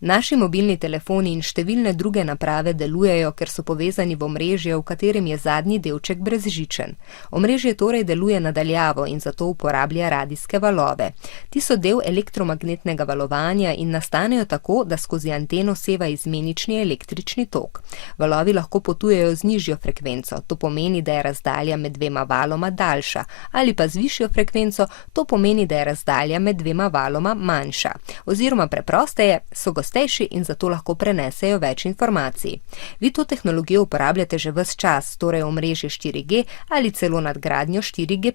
Naši mobilni telefoni in številne druge naprave delujejo, ker so povezani v omrežje, v katerem je zadnji delček brezžičen. Omrežje torej deluje na daljavo in zato uporablja radijske valove. Ti so del elektromagnetnega valovanja in nastanejo tako, da skozi anteno seva izmenični električni tok. Valovi lahko potujejo z nižjo frekvenco, to pomeni, da je razdalja med dvema valoma daljša, ali pa z višjo frekvenco, to pomeni, da je razdalja med dvema valoma manjša. Oziroma preprosteje, so gostejši in zato lahko prenesejo več informacij. Vi to tehnologijo uporabljate že ves čas, torej omrežje 4G ali celo nadgradnjo 4G+.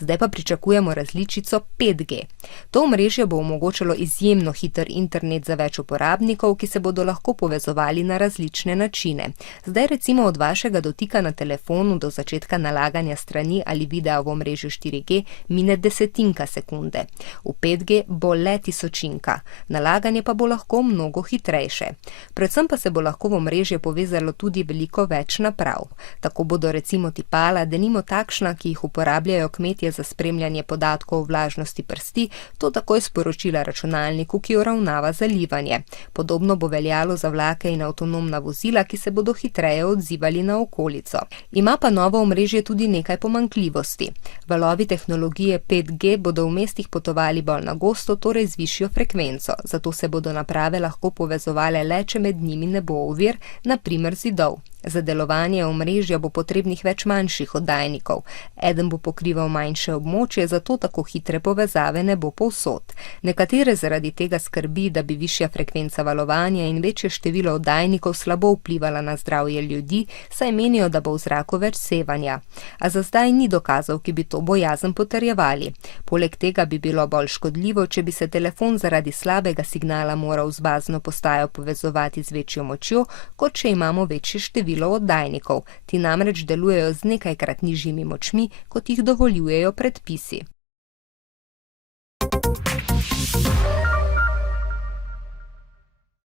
Zdaj pa pričakujemo različico 5G. To omrežje bo omogočalo izjemno hiter internet za več uporabnikov, ki se bodo lahko povezovali na različne načine. Zdaj recimo od vašega dotika na telefonu do začetka nalaganja strani ali videa v omrežju 4G mine desetinka sekunde. V 5G bo le tisočinka. Nalaganje pa bo lahko mnogo hitrejše. Predvsem pa se bo lahko v omrežje povezalo tudi veliko več naprav. Tako bodo recimo tipala, denimo takšna, ki jih uporabljajo kmetje za spremljanje podatkov o vlažnosti prsti, to takoj sporočila računalniku, ki uravnava zalivanje. Podobno bo veljalo za vlake in avtonomna vozila, ki se bodo hitreje odzivali na okolico. Ima pa novo omrežje tudi nekaj pomanjkljivosti. Valovi tehnologije 5G bodo v mestih potovali bolj na gosto, torej z višjo frekvenco, zato se bodo naprave lahko povezovale le, če med njimi ne bo ovir, na primer zidov. Za delovanje omrežja bo potrebnih več manjših oddajnikov. Eden bo pokrival manjše območje, zato tako hitre povezave ne bo povsod. Nekatere zaradi tega skrbi, da bi višja frekvenca valovanja in večje število oddajnikov slabo vplivala na zdravje ljudi, saj menijo, da bo v zraku več sevanja. A za zdaj ni dokazov, ki bi to bojazen potrjevali. Poleg tega bi bilo bolj škodljivo, če bi se telefon zaradi slabega signala moral z bazno postajo povezovati z večjo močjo, kot če imamo večje število oddajnikov. Ti namreč delujejo z nekajkrat nižjimi močmi, kot jih dovoljujejo predpisi.